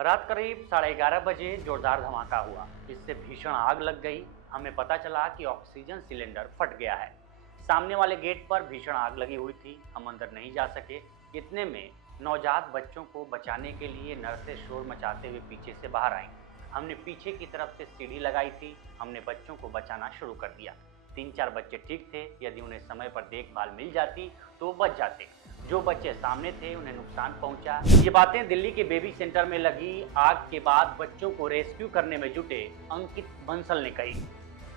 रात करीब 11:30 बजे जोरदार धमाका हुआ। इससे भीषण आग लग गई। हमें पता चला कि ऑक्सीजन सिलेंडर फट गया है। सामने वाले गेट पर भीषण आग लगी हुई थी। हम अंदर नहीं जा सके। इतने में नवजात बच्चों को बचाने के लिए नर्सें शोर मचाते हुए पीछे से बाहर आईं। हमने पीछे की तरफ से सीढ़ी लगाई थी। हमने बच्चों को बचाना शुरू कर दिया। 3-4 बच्चे ठीक थे। यदि उन्हें समय पर देखभाल मिल जाती तो वो बच जाते। जो बच्चे सामने थे उन्हें नुकसान पहुंचा। ये बातें दिल्ली के बेबी सेंटर में लगी आग के बाद बच्चों को रेस्क्यू करने में जुटे अंकित बंसल ने कही।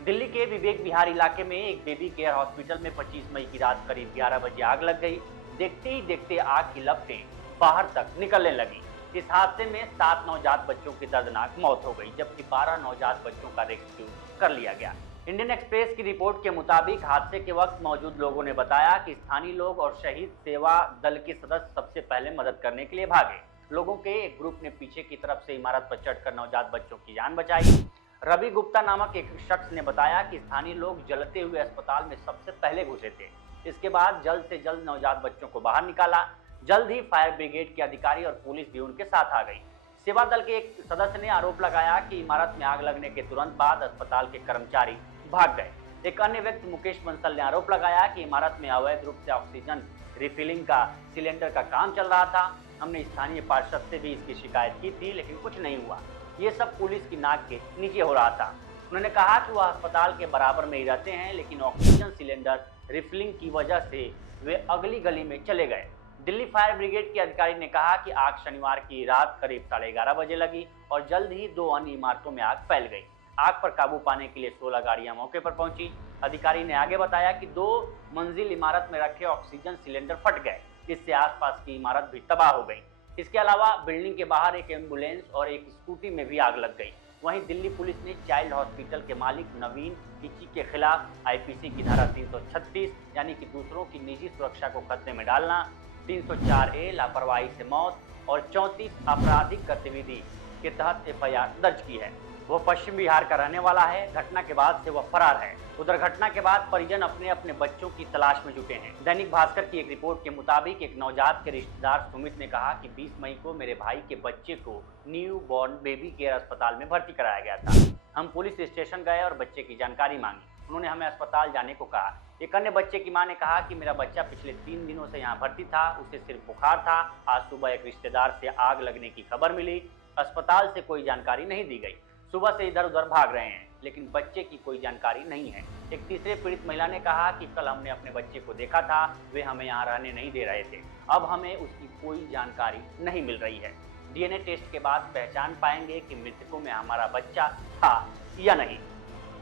दिल्ली के विवेक विहार इलाके में एक बेबी केयर हॉस्पिटल में 25 मई की रात करीब 11 बजे आग लग गई। देखते ही देखते आग की लपटें बाहर तक निकलने लगी। इस हादसे में 7 नवजात बच्चों की दर्दनाक मौत हो गई, जबकि 12 नवजात बच्चों का रेस्क्यू कर लिया गया। इंडियन एक्सप्रेस की रिपोर्ट के मुताबिक हादसे के वक्त मौजूद लोगों ने बताया कि स्थानीय लोग और शहीद सेवा दल के सदस्य सबसे पहले मदद करने के लिए भागे। लोगों के एक ग्रुप ने पीछे की तरफ से इमारत पर चढ़कर नवजात बच्चों की जान बचाई। रवि गुप्ता नामक एक शख्स ने बताया कि स्थानीय लोग जलते हुए अस्पताल में सबसे पहले घुसे थे। इसके बाद जल्द से जल्द नवजात बच्चों को बाहर निकाला। जल्द ही फायर ब्रिगेड के अधिकारी और पुलिस भी उनके साथ आ गई। सेवा दल के एक सदस्य ने आरोप लगाया कि इमारत में आग लगने के तुरंत बाद अस्पताल के कर्मचारी भाग गए। एक अन्य व्यक्ति मुकेश बंसल ने आरोप लगाया कि इमारत में अवैध रूप से ऑक्सीजन रिफिलिंग का सिलेंडर का काम चल रहा था। हमने स्थानीय पार्षद से भी इसकी शिकायत की थी, लेकिन कुछ नहीं हुआ। ये सब पुलिस की नाक के नीचे हो रहा था। उन्होंने कहा कि वह अस्पताल के बराबर में ही रहते हैं, लेकिन ऑक्सीजन सिलेंडर रिफिलिंग की वजह से वे अगली गली में चले गए। दिल्ली फायर ब्रिगेड के अधिकारी ने कहा कि आग शनिवार की रात करीब 11:30 बजे लगी और जल्द ही 2 अन्य इमारतों में आग फैल गई। आग पर काबू पाने के लिए 16 गाड़ियां मौके पर पहुंची। अधिकारी ने आगे बताया कि 2 मंजिल इमारत में रखे ऑक्सीजन सिलेंडर फट गए। इससे आसपास की इमारत भी तबाह हो गई। इसके अलावा बिल्डिंग के बाहर एक एम्बुलेंस और एक स्कूटी में भी आग लग गई। वहीं दिल्ली पुलिस ने चाइल्ड हॉस्पिटल के मालिक नवीन किची के खिलाफ आईपीसी की धारा 336 यानी कि दूसरों की निजी सुरक्षा को खतरे में डालना, 304A लापरवाही से मौत और 34 आपराधिक गतिविधि के तहत एफआईआर दर्ज की है। वो पश्चिम बिहार का रहने वाला है। घटना के बाद से वह फरार है। उधर घटना के बाद परिजन अपने अपने बच्चों की तलाश में जुटे हैं। दैनिक भास्कर की एक रिपोर्ट के मुताबिक एक नवजात के रिश्तेदार सुमित ने कहा कि 20 मई को मेरे भाई के बच्चे को न्यू बॉर्न बेबी केयर अस्पताल में भर्ती कराया गया था। हम पुलिस स्टेशन गए और बच्चे की जानकारी मांगी। उन्होंने हमें अस्पताल जाने को कहा। एक अन्य बच्चे की मां ने कहा कि मेरा बच्चा पिछले 3 दिनों से यहाँ भर्ती था, उसे सिर्फ बुखार था। आज सुबह एक रिश्तेदार से आग लगने की खबर मिली। अस्पताल से कोई जानकारी नहीं दी गई। सुबह से इधर उधर भाग रहे हैं, लेकिन बच्चे की कोई जानकारी नहीं है। एक तीसरे पीड़ित महिला ने कहा कि कल हमने अपने बच्चे को देखा था, वे हमें यहाँ रहने नहीं दे रहे थे। अब हमें उसकी कोई जानकारी नहीं मिल रही है। डीएनए टेस्ट के बाद पहचान पाएंगे कि मृतकों में हमारा बच्चा था या नहीं।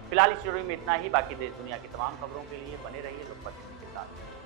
फिलहाल इस स्टोरी में इतना ही। बाकी देश दुनिया की तमाम खबरों के लिए बने रहिए लोकमत के साथ।